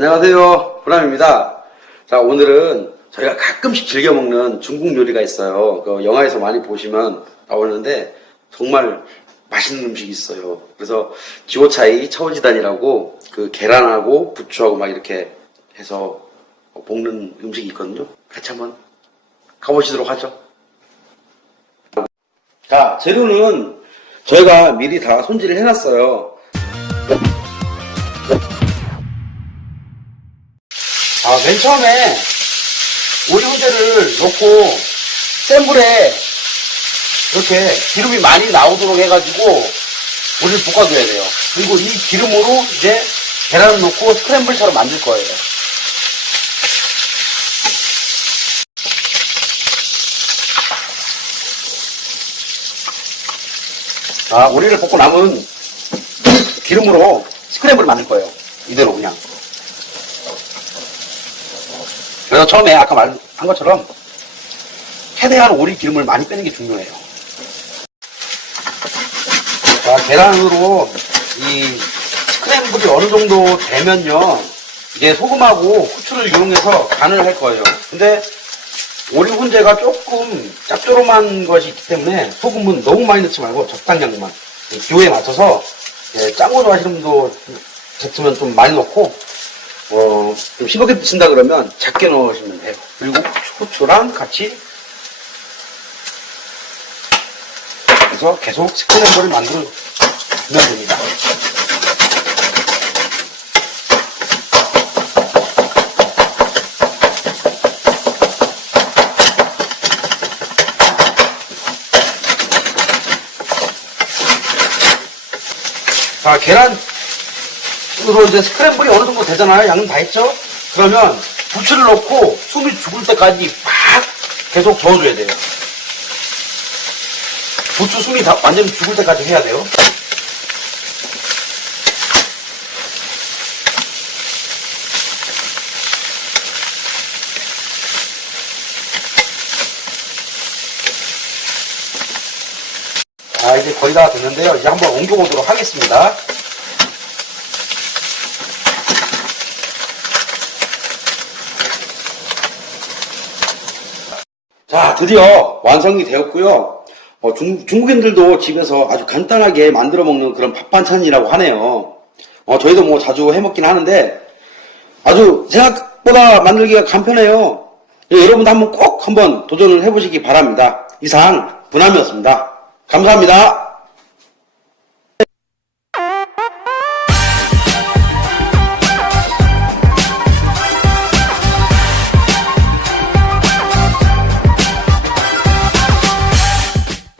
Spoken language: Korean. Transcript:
안녕하세요. 보람입니다. 자, 오늘은 저희가 가끔씩 즐겨 먹는 중국 요리가 있어요. 그 영화에서 많이 보시면 나오는데 정말 맛있는 음식이 있어요. 그래서 지오차이 차오지단이라고 그 계란하고 부추하고 막 이렇게 해서 볶는 음식이 있거든요. 같이 한번 가보시도록 하죠. 자, 재료는 저희가 미리 다 손질을 해놨어요. 맨 처음에 오리 훈제를 넣고 센 불에 이렇게 기름이 많이 나오도록 해가지고 오리를 볶아줘야 돼요. 그리고 이 기름으로 이제 계란을 넣고 스크램블처럼 만들 거예요. 아, 오리를 볶고 남은 기름으로 스크램블을 만들 거예요. 이대로 그냥. 그래서 처음에 아까 말한 것처럼 최대한 오리 기름을 많이 빼는 게 중요해요. 자, 계란으로 이 스크램블이 어느 정도 되면요. 이제 소금하고 후추를 이용해서 간을 할 거예요. 근데 오리 훈제가 조금 짭조름한 것이 있기 때문에 소금은 너무 많이 넣지 말고 적당량만 이 기호에 맞춰서 예, 짠거 좋아하시는 분도 됐으면 좀 많이 넣고 어, 좀 싱겁게 드신다 그러면 작게 넣으시면 돼요. 그리고 후추, 랑 같이 그래서 계속 스크램블을 만들어 주면 됩니다. 자, 계란 으로 이제 스크램블이 어느 정도 되잖아요. 양은 다 했죠? 그러면 부추를 넣고 숨이 죽을 때까지 팍 계속 저어줘야 돼요. 부추 숨이 다 완전히 죽을 때까지 해야 돼요. 자, 이제 거의 다 됐는데요. 이제 한번 옮겨보도록 하겠습니다. 자, 드디어 완성이 되었고요. 어, 중, 중국인들도 집에서 아주 간단하게 만들어 먹는 그런 밥 반찬이라고 하네요. 어, 저희도 뭐 자주 해 먹긴 하는데 아주 생각보다 만들기가 간편해요. 예, 여러분도 한번 꼭 한번 도전을 해보시기 바랍니다. 이상 분함이었습니다. 감사합니다.